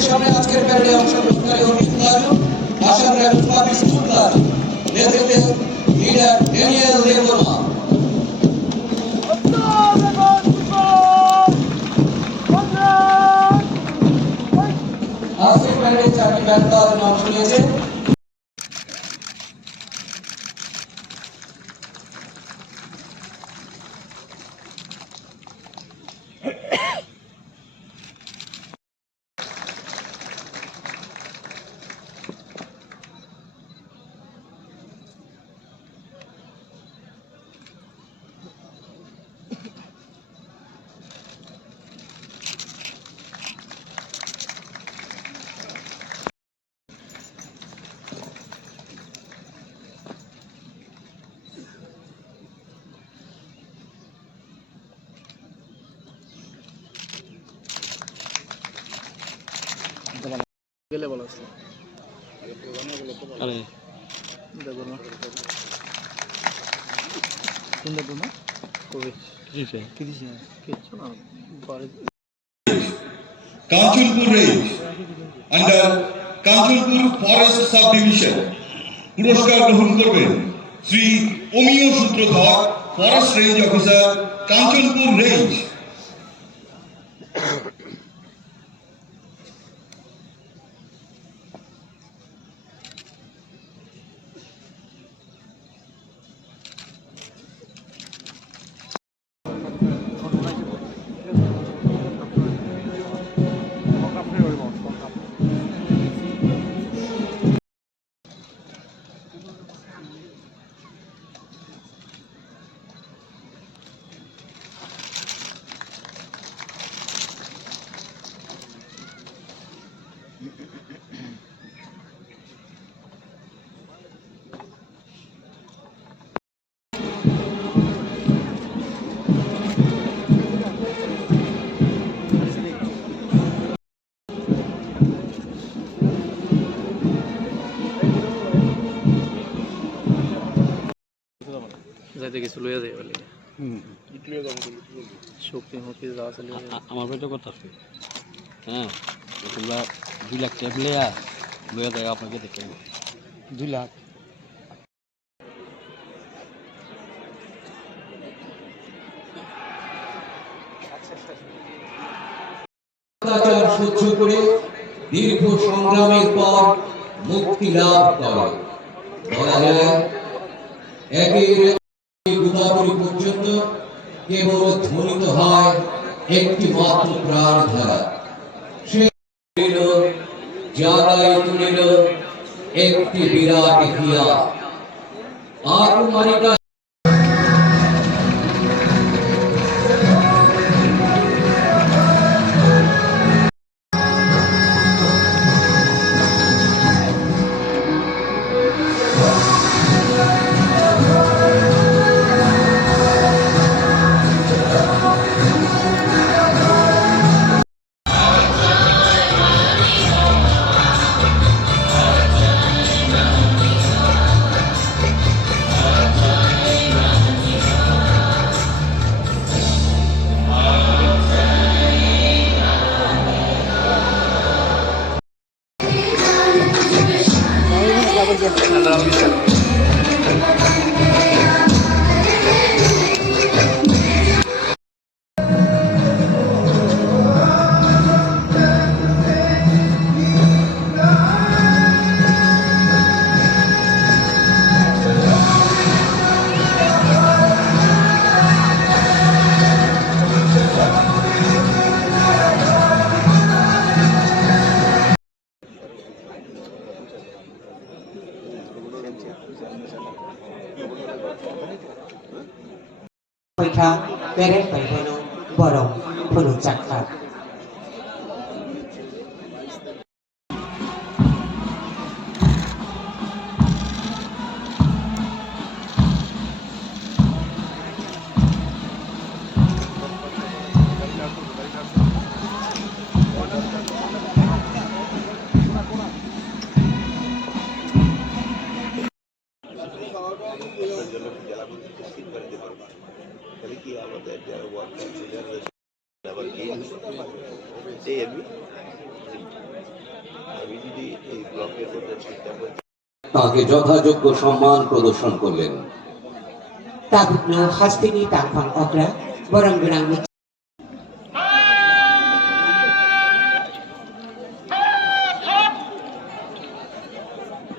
আপনাদের সামনে আজকের প্যানেলে অংশগ্রহণকারী অভিনেতা Assam rifles public school club নেতৃত্বে লিডার ড্যানিয়েল দেববর্মা। আজকের প্যানেলে 4টি গান গাওয়ার অংশ নিয়েছে। গেলে বলা আছে আরে দেখো না কোন দেখো না কবে কি দিছে কিছু না বাড়ি Kanchanpur range under Kanchanpur forest subdivision পুরস্কার গ্রহণ করবেন Shri Amiya Sutradhar forest range officer Kanchanpur range. যাইতে কিছু লইয়া যাই বলে শক্তি মুক্তি যা আছে আমার পেটে কথা আছে হ্যাঁ তোমরা 2 লাখ টাকা লইয়া লইয়া যায় আপনাকে দেখে 2 লাখ অত্যাচার সহ্য করে দীর্ঘ সংগ্রামের পর মুক্তি লাভ করে। বলা যায় একের গোদাবরী পর্যন্ত কেবল ধ্বনিত হয় একটি মাত্র প্রাণধারা। সে জাগায় তুলিল একটি বিরাট হিয়া আত্মমানিকা। পরীক্ষা প্যারেড বাইবেল বরং হলুদ যাত্রা never gain. তাকে যথাযোগ্য সম্মান প্রদর্শন করলেন। Tabukna hastini tangpang okra borang gunang mit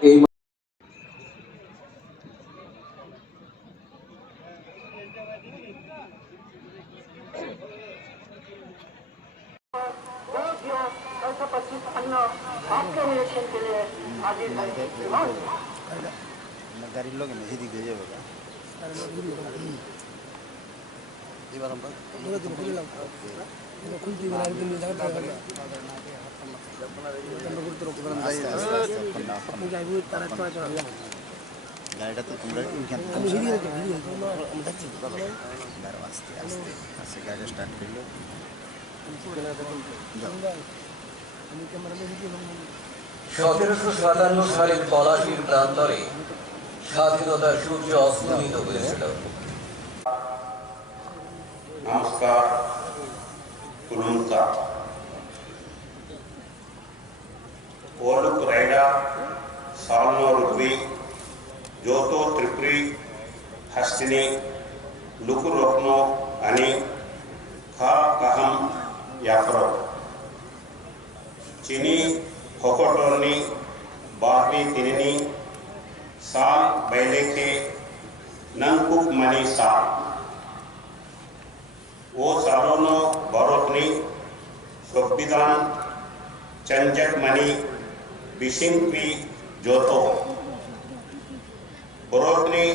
এই গাড়ির লোক মেসি দিক দিয়ে যাবে এবার আমরা গাড়িটা তো তোমরা আস্তে আস্তে আস্তে গাড়িটা স্টার্ট করলো 1757 সালের পলাশীর প্রান্তরে স্বাধীনতার সূর্য অস্তমিত হয়েছিল। नमस्कार कुलुंका ओलुक रैडा सालनो रुग्वी जोतो त्रिपुरी हस्तिनी लुकुरोक्नो अनि खा कहम याफरो चीनी होकोटोनी बारवी तिनिनी साल बैले के नंकुक मनी साल वो सालोनो बरोतनी संविधान चंजक मनी बिशिंपी जोतो बरोतनी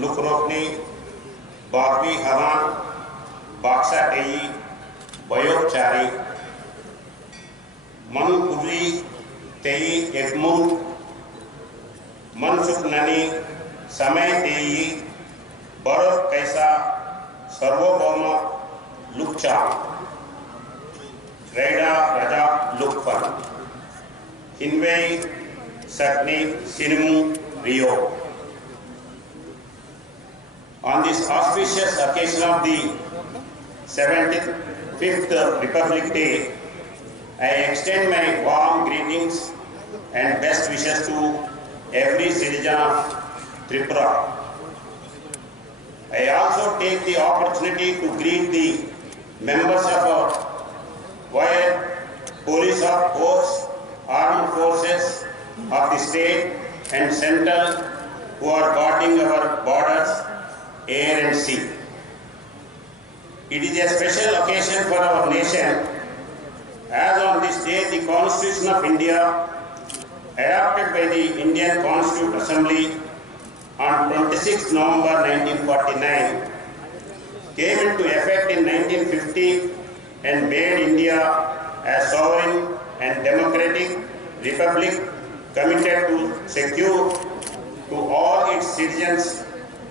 लुकरोकनी बारवी हवान बाक्सा टेई बयोपचारी मन कुबरी तेई एकमुन मनसुख ननी समय तेई बरोत कैसा सर्वभौम लुक्चा रेडा राजा लुक्फन हिन्वे सकनी सिनिमु रियो. On this auspicious occasion of the 75th Republic Day, I extend my warm greetings and best wishes to every citizen of Tripura. I also take the opportunity to greet the members of our Royal Police Force, Armed Forces of the state and central who are guarding our borders, air and sea. It is a special occasion for our nation as on this day the Constitution of India adopted by the Indian Constituent Assembly on 26 November 1949 came into effect in 1950 and made India a sovereign and democratic republic committed to secure to all its citizens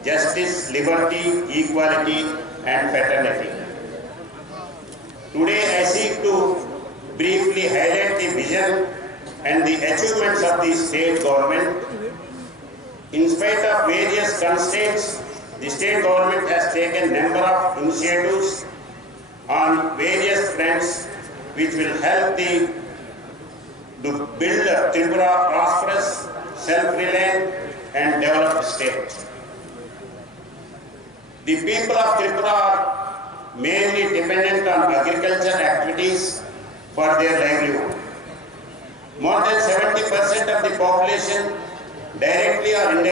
justice, liberty, equality and fraternity. Today I seek to briefly highlight the vision and the achievements of the state government. In spite of various constraints, the state government has taken a number of initiatives on various fronts which will help to build a Tripura prosperous, self-reliant and developed state. The people of Tripura are mainly dependent on agriculture activities for their livelihood. More than 70% of the population directly or indirectly